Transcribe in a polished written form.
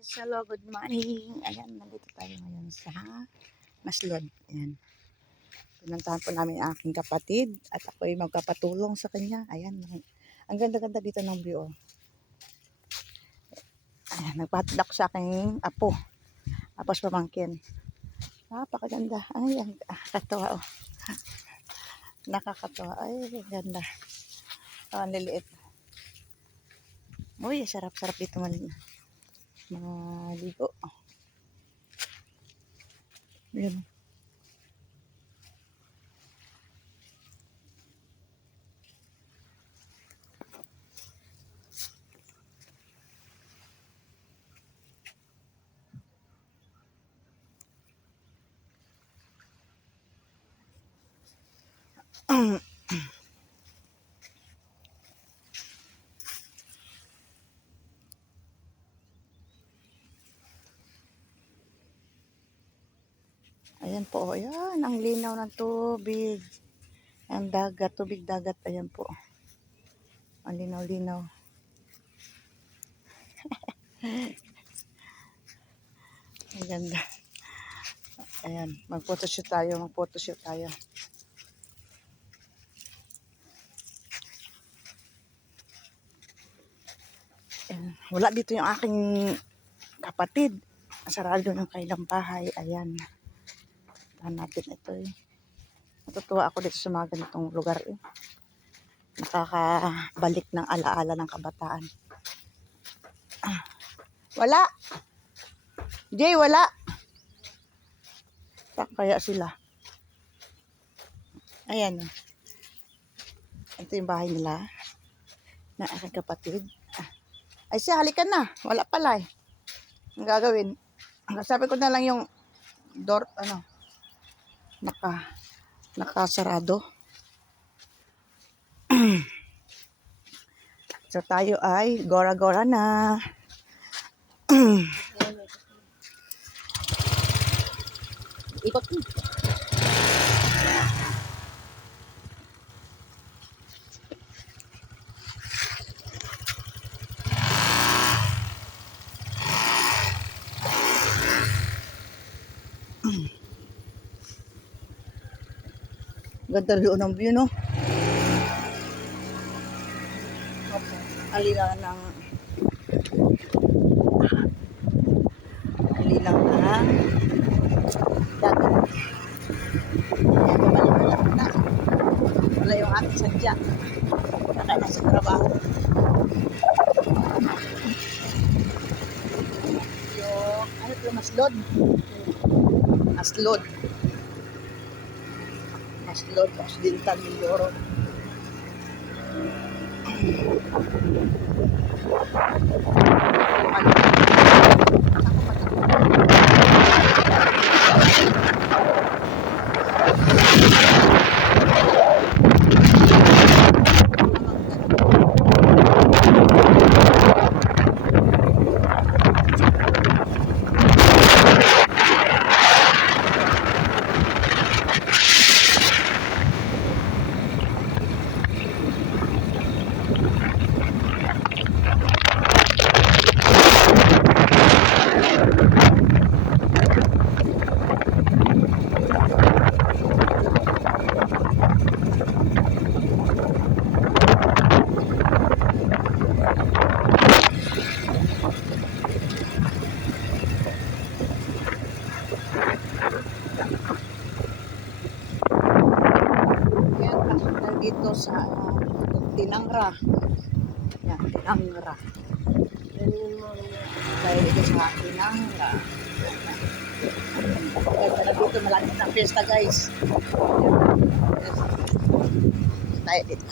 Hello, good morning. Ayan, nandito tayo ngayon sa Maslod. Ayan. Pinuntahan po namin ang aking kapatid at ako ay magpapatulong sa kanya. Ayan, ang ganda-ganda dito ng view. Ayan, nagpatid ako sa aking apo. Apos pamangkin. Napakaganda. Ayan, nakakatawa oh. Nakakatawa. Ay, ganda. Oh, ang liliit. Uy, sarap-sarap dito maligo. Ayan. Ayan po, ayan, ang linaw ng tubig. Ang dagat, tubig dagat, ayan po. Ang linaw-linaw. Ang ganda. Ayan, mag-photoshoot tayo, Ayan, wala dito yung aking kapatid. Sarado ng kailang bahay. Ayan. Tahan natin ito eh. Natutuwa ako dito sa mga ganitong lugar eh. Nakakabalik ng alaala ng kabataan. Wala! Jay, wala! Saan kaya sila? Ayan. Ito yung bahay nila. Na aking kapatid. Ay siya, halika na. Wala pala eh. Ang gagawin. Sabi ko na lang yung door, nakasarado. So tayo ay gora-gora na. Ikot mo. Ganda doon ng view, no? Alila ng dagat. Balik-balik na. Wala yung ating sadya. Kaya nasa trabaho. Yung, ano ito, Maslod? Maslod, Occidental Mindoro. Dito sa Tinangra. Yan, Tinangra. Tayo dito sa Tinangra. Kaya dito malapit ng fiesta, guys. Tayo dito.